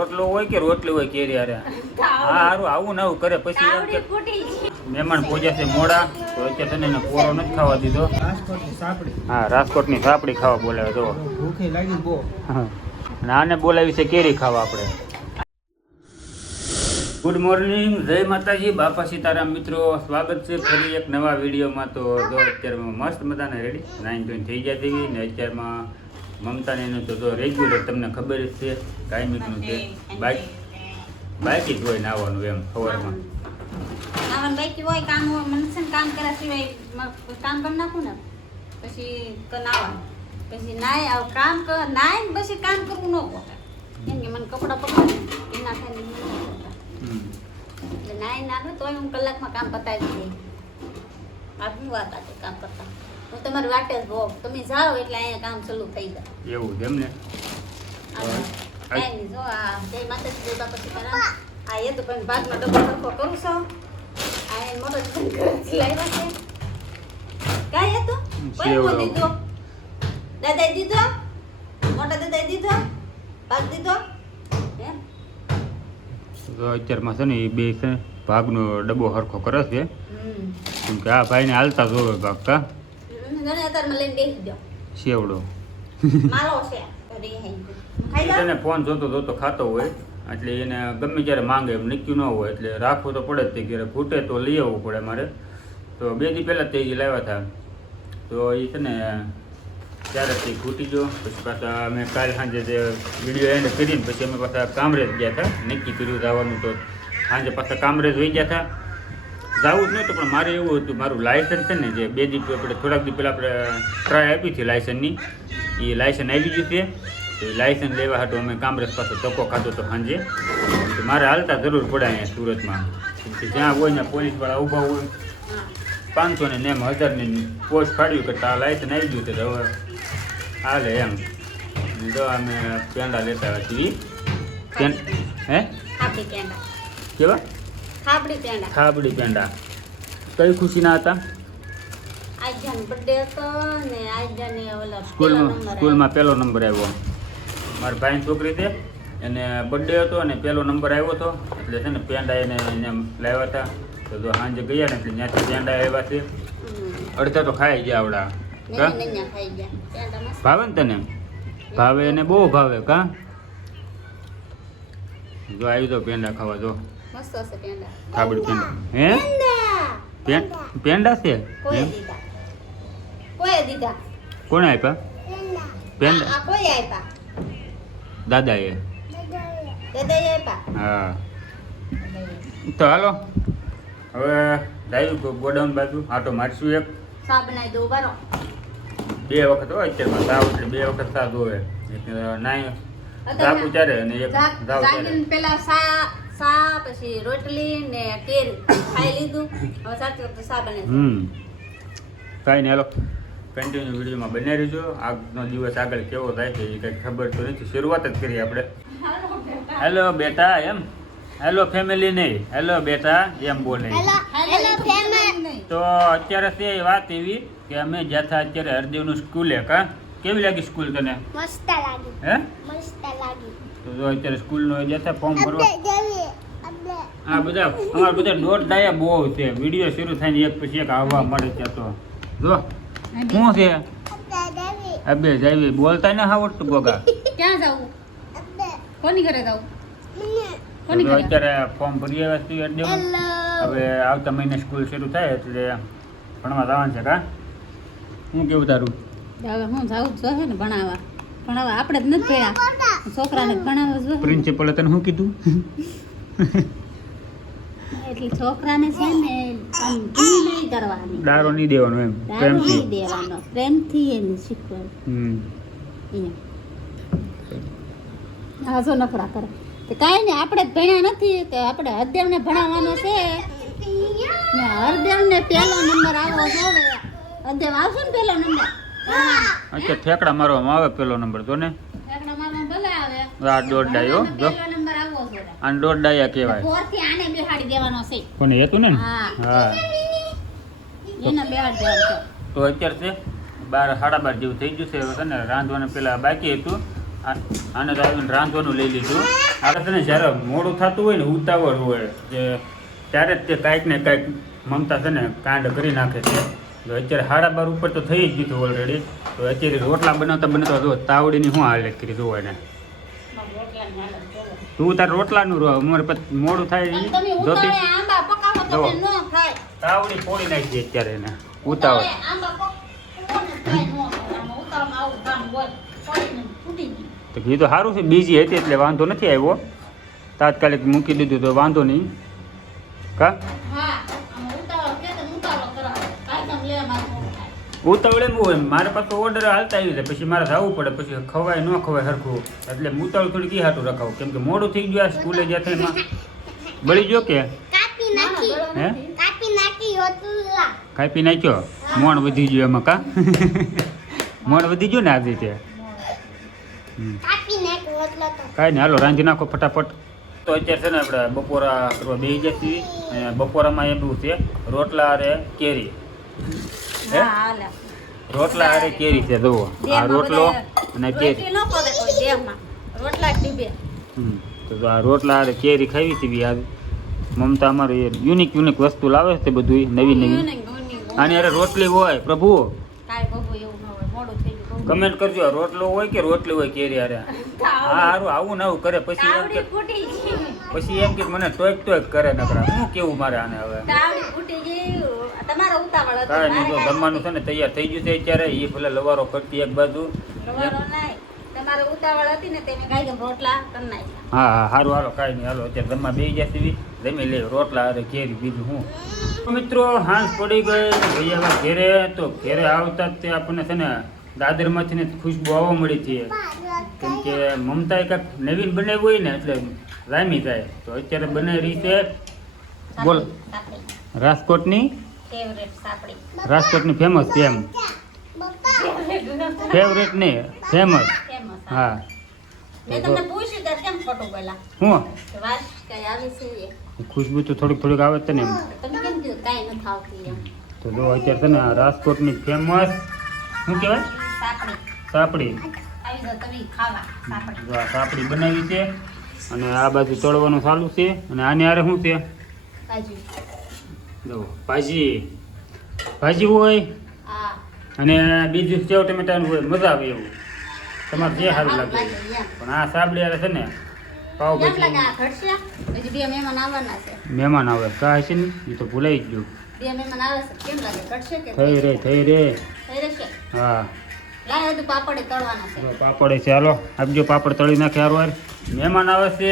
રોટલો હોય કે રોટલી હોય કેરી હારે હા હારું આવું ને આવું કરે પછી એમ કે મહેમાન પહોંચ્યા છે મોડા તો અત્યારે તને એને પોરો નથી ખાવા દીધો. હા રાજકોટની સાપડી ખાવા બોલાવે જો ભૂખે લાગી બહુ. અને આને બોલાવી છે કેરી ખાવા આપણે. ગુડ મોર્નિંગ, જય માતાજી, બાપા સીતારામ મિત્રો, સ્વાગત છે ફરી એક નવા વિડીયોમાં. તો જો અત્યારમાં મસ્ત મજાને રેડી નાઈન ધોઈને થઈ ગયા તેવી ને અત્યારમાં મમતાને એનું તો જો રેગ્યુલર તમને ખબર જ છે કાયમિકનું છે બાકી જ હોય નાવાનું એમ સવારમાં નાવાનું બાકી હોય કામ હોય મનસન કામ કર્યા સિવાય કામ કરી નાખું ને પછી નાવાનું પછી નાય કામ નાય પછી કામ કરવું ન પડે કેમ કે મને કપડાં પકડે એના થાય એટલે નાય નાનું તોય હું કલાકમાં કામ પતાવી દઈ. આ શું વાત છે કામ કરતા હું તમારી વાટે જ ભોગ તમે જાઓ એટલે અહીંયા કામ ચાલુ થઈ જાય એવું જ એમ ને. કાંઈ નહીં જો આ જય માતાજી જય બાપા સીતારામ. આ એ તો પણ ભાગનો ડબ્બો સરખો કરું છું. આ એ મોટો ઘરથી લાવ્યા છે. કાંઈ હતું કોઈ દીધો દાદાએ દીધો મોટા દાદાએ દીધો ભાગ દીધો એમ તો અત્યારમાં છે ને એ બે છે ભાગનો ડબ્બો સરખો કરે છે કેમ કે આ ભાઈને હાલતા જોવે ભાગ કા અત્યારમાં લઈને બેસી દો સેવડો મારો છે ખાઈ એને ફોન જોતો જોતો ખાતો હોય એટલે એને ગમે ત્યારે માંગે એમ નક્કી ન હોય એટલે રાખવું તો પડે જ તે ઘરે ફૂટે તો લઈ આવવું પડે મારે. તો 2 દી પહેલાં તેજી લાવ્યા હતા તો એ છે ને ત્યારે તે ફૂટી ગયો. પછી પાછા અમે કાલે સાંજે જે વિડીયો એન્ડ કરીને પછી અમે પાછા કામરેજ ગયા હતા, નક્કી કર્યું જવાનું. તો સાંજે પાછા કામરેજ વહી ગયા હતા. જવું જ નહોતું પણ મારે એવું હતું મારું લાયસન્સ છે ને જે 2 દી આપણે થોડાક દી પહેલાં આપણે ટ્રાય આપી હતી લાયસન્સની, એ લાયસન્સ આવી ગયું છે. તો એ લાયસન્સ લેવા હતું અમે કામરેજ પાછો ધક્કો ખાધો તો સાંજે. મારે હાલતા જરૂર પડે અહીંયા સુરતમાં જ્યાં હોય ને પોલીસવાળા ઊભા હોય 500 ને 1000ની પોસ્ટ કાઢ્યું કે આ લાયસન્સ આવી ગયું છે તો હવે હાલે એમ. તો અમે પેંડા લેતા હતી હે ખાબડી પેંડા કેવા ખાબડી પેંડા કઈ ખુશીના હતા? આજનો બર્થડે હતો ને આજને ઓલા સ્કૂલમાં પહેલો નંબર આવ્યો. મારા ભાઈની છોકરી છે એને બર્થડે હતો અને પહેલો નંબર આવ્યો હતો એટલે છે ને પેંડા એને લાવ્યા હતા. તો સાંજે ગયા ને એટલે ત્યાંથી પેંડા આવ્યા છે. અડધા તો ખાઈ ગયા આવડા. ભાવે ને તને? ભાવે એને બહુ ભાવે કા. જો આવી તો પેંડા ખાવા જો મસ્ત હશે પેંડા ખાબડી પેંડા હે પેંડા છે કોઈ દીધા કોણે આપ્યા પેંડા? આ કોઈ આપ્યા દાદાએ આપ્યા. હા તો હાલો હવે જાય ગોડાઉન બાજુ આટો મારશું. એક સા બનાવી દઉં બારો 2 વખત હોય અત્યારમાં સાવ એટલે 2 વખત સા ધોવે નાય ઝાપુ ચારે અને એક ઝાવ ચારે. પેલા સા પછી રોટલી ને કેરી ખાઈ લીધું હવે સાચી વખત સા બનાવી. કાંઈ નહીં હાલો કન્ટિન્યુ વિડીયોમાં બન્યા રહીજો. આજનો દિવસ આગળ કેવો થાય છે એ કંઈ ખબર તો નથી, શરૂઆત જ કરીએ આપણે. હેલો બેટા એમ, હેલો ફેમિલી નહીં, હેલો બેટા એમ બોલે. તો અત્યારે તે વાત એવી કે અમે જ્યાં હતા અત્યારે હરદેવનું સ્કૂલે કા કેવી લાગી સ્કૂલ તને? મસ્ત લાગી. હે મસ્ત લાગી. તો જો અત્યારે સ્કૂલનો જ્યાં હતા ફોર્મ ભરવા હા બધા અમારા બધા દોઢ ડાયા બહુ છે. વિડીયો શરૂ થાય ને એક પછી એક આવવા મળે ત્યાં તો જો શું છે અબે જાવી બોલતા ને આવડતું ગોગા. ક્યાં જાવું? કોની ઘરે જાવું? તો અત્યારે ફોર્મ ભરી આવ્યા છીએ હરદેવનું. હવે આવતા મહિને સ્કૂલ શરૂ થાય એટલે ભણવા જવાનું છે કા. શું કેવું તારું? હવે હું જાવું જ જોઈએ ને ભણાવવા આપણે જ નથી ભણ્યા છોકરાને ભણાવવા જોઈએ. પ્રિન્સિપલે તને શું કીધું? એટલે છોકરાને છે ને આમ ઢીલ નહીં કરવાની, દારો નહીં દેવાનો એમ દારૂ નહીં દેવાનો, પ્રેમથી એને શીખવાનું. હા જો નફરા કરે તો કાંઈ નહીં, આપણે જ ભણ્યા નથી તો આપણે હરદેવને ભણાવવાનો છે ને હરદેવને પહેલો નંબર આવવો જોઈએ. હરદેવ આવશે ને પહેલો નંબર? અચ્છા ઠેકડા મારવામાં આવે પેલો નંબર તો ને ઠેકડા મારવામાં ભલે આવે. આ દોઢ ડાયો જો પહેલો નંબર આવવો જોઈએ. આને દોઢ ડાયા કહેવાય. ફોરથી આને બેહાડી દેવાનો છે. કોને હતું ને? હા હા એને બેહાડી દેવાનો છે. તો અત્યારે છે 12 સાડા 12 જેવું થઈ ગયું છે. હવે છે ને રાંધવાનું પેલા બાકી હતું આને તો આવીને રાંધવાનું લઈ લીધું. આપણે છે ને જ્યારે મોડું થતું હોય ને ઉતાવળ હોય કે ત્યારે જ તે કાંઈક ને કાંઈક મમતા છે ને કાંડ કરી નાખે છે. તો અત્યારે 12:30 ઉપર તો થઈ જ ગયું ઓલરેડી. તો અત્યારે રોટલા બનાવતા જો તાવડીની શું હાલત કરી જોવો એને. તું તાર રોટલાનું રહો અમારે પછી મોડું થાય જોતી તાવડી ફોડી નાખી અત્યારે એને ઉતાવળ. તો કીધું સારું છે બીજી હતી એટલે વાંધો નથી આવ્યો. તાત્કાલિક મૂકી દીધું તો વાંધો નહીં કા. ઉતાવળ એમ હોય મારે પાછો ઓર્ડર હાલતા આવી જાય પછી મારે જવું પડે પછી ખવાય ન ખવાય સરખું એટલે ઉતાવળ થોડી કી હાટું રખાવું કેમ કે મોડું થઈ ગયું આ સ્કૂલે જ્યાં થાય એમાં બળી ગયો કે હે કાપી નાખ્યો મોણ વધી ગયો એમાં કા. મોણ વધી ગયો ને આજે તે કાંઈ નહીં હાલો રાંધી નાખો ફટાફટ. તો અત્યારે છે ને આપણે બપોરા કરવા બેસી જતી અને બપોરામાં એવું છે રોટલા અરે કેરી. રોટલા અરે કેરી છે જુઓ આ રોટલો અને કેરી. તો આ રોટલા અરે કેરી ખાવી હતી આજ મમતા અમારું યુનિક વસ્તુ લાવે છે બધું નવી આની અરે રોટલી હોય પ્રભુ કમેન્ટ કરજો રોટલો હોય કે રોટલી હોય કેરી અરે. હા સારું આવું ને આવું કરે પછી એમ કે મને ટોક કરે નકરા હું કેવું મારે આને હવે. કાંઈ નહીં જો જમવાનું છે ને તૈયાર થઈ ગયું છે અત્યારે એ ભલે લવારો કરતી એક બાજુ. હા સારું હાલો કાંઈ નહીં હાલો અત્યારે જમવા બેસી જશે જમી લે રોટલા અરે કેરી બીજું હું. મિત્રો હાંસ પડી ગઈ ભૈયા ઘેરે તો ઘેરે આવતા જ તે આપણને છે ને દાદરમાંથી ને ખુશ્બુ આવવા મળી છે કેમ કે મમતાએ કાંઈક નવીન બનાવ્યું હોય ને એટલે રામી જાય. તો અત્યારે બનાવી રહી છે બોલ રાજકોટની ફેમસ છે એમ ફેવરેટ ને ફેમસ. હા હું ખુશ્બુ તો થોડીક આવે છે ને એમ. તો જો અત્યારે છે ને રાજકોટની ફેમસ શું કહેવાય સાપડી. સાપડી બનાવી છે અને આ બાજુ તળવાનું ચાલુ છે અને આની હારે શું છે ભાજી હોય અને બીજું સેવ ટમેટાનું હોય મજા આવે એવું તમારે જે સારું લાગે. પણ આ સાબડી હારે છે ને પાવભાજી મહેમાન આવે કા છે ને એ તો ભૂલાઈ જ ગયું. થઈ રે હા પાપડ છે હાલો આપજો પાપડ તળી નાખે હારવાર. મહેમાન આવે છે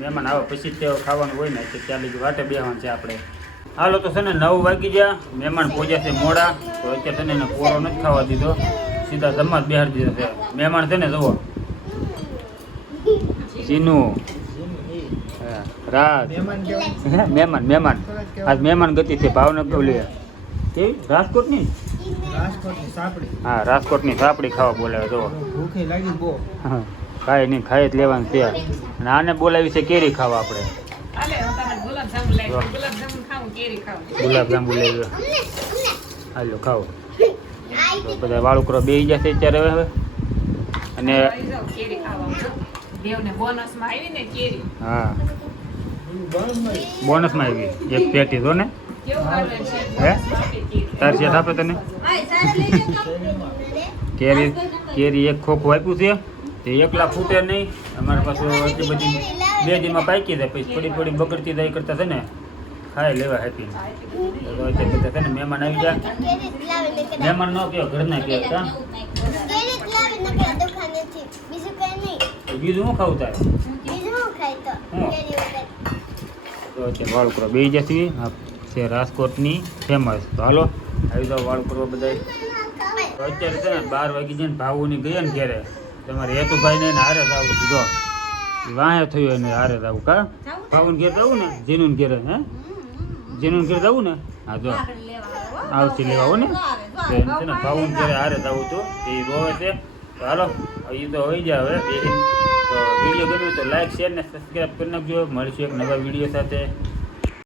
મહેમાન આવે પછી જ ખાવાનું હોય ને એટલે ત્યાં વાટે બેસવાનું છે આપણે. હાલો તો છે ને 9 વાગી ગયા મહેમાન પહોંચ્યા છે મોડા તો અત્યારે છે ને એને પોરો નથી ખાવા દીધો સીધા જમવા જ બેહાડી દીધો છે. મહેમાન છે ને જુઓ સીનું રાજ મહેમાન આજ મહેમાન ગતિ છે ભાવનગર લે કેવી રાજકોટની હા રાજકોટની સાપડી ખાવા બોલાવે જો કાંઈ નહીં ખાઈ જ લેવાનું છે. અને આને બોલાવી છે કેરી ખાવા આપણે ગુલાબજાંબુ લઈ ગયો હાલો ખાઓ. તો બધા વાળુકરો બેસી જશે અત્યારે હવે અને હા બોનસમાં આવી એક પેટી જો ને હે તાર શેઠ આપે તને કેરી એક ખોખું આપ્યું છે તે એકલા ફૂટે નહીં અમારી પાસે એટલી બધી 2 દીમાં પાકી જાય પછી થોડી બગડતી જાય કરતા છે ને ખાઈ લેવા હેપી. બધા છે ને મહેમાન આવી જાય મહેમાન ન કહો ઘરના કહો બીજું શું ખાવું તારે તો અત્યારે વાળું કરવા બેસી જશે છે રાજકોટની ફેમસ. તો હાલો આવી જાઓ વાળું કરવા બધા. તો અત્યારે છે ને 12 વાગી જઈને ભાવુની ગયા ને ઘેરે તમારે હેતુભાઈ ને હારે જ આવું જો વાંહે થયું એને હારે જ આવું કા ભાવુને ઘેર જવું ને જીનું ઘેરે હે જીનું ઘેર જવું ને હા જો આવતી લેવા આવું ને છે ને ભાવુને ઘેરે હારે જ આવું તો એ રોવે છે. તો હાલો એ તો હોઈ જાય હવે તો વિડીયો ગમ્યો તો લાઈક શેર ને સબસ્ક્રાઈબ કરી નાખજો. મળીશું એક નવા વિડીયો સાથે.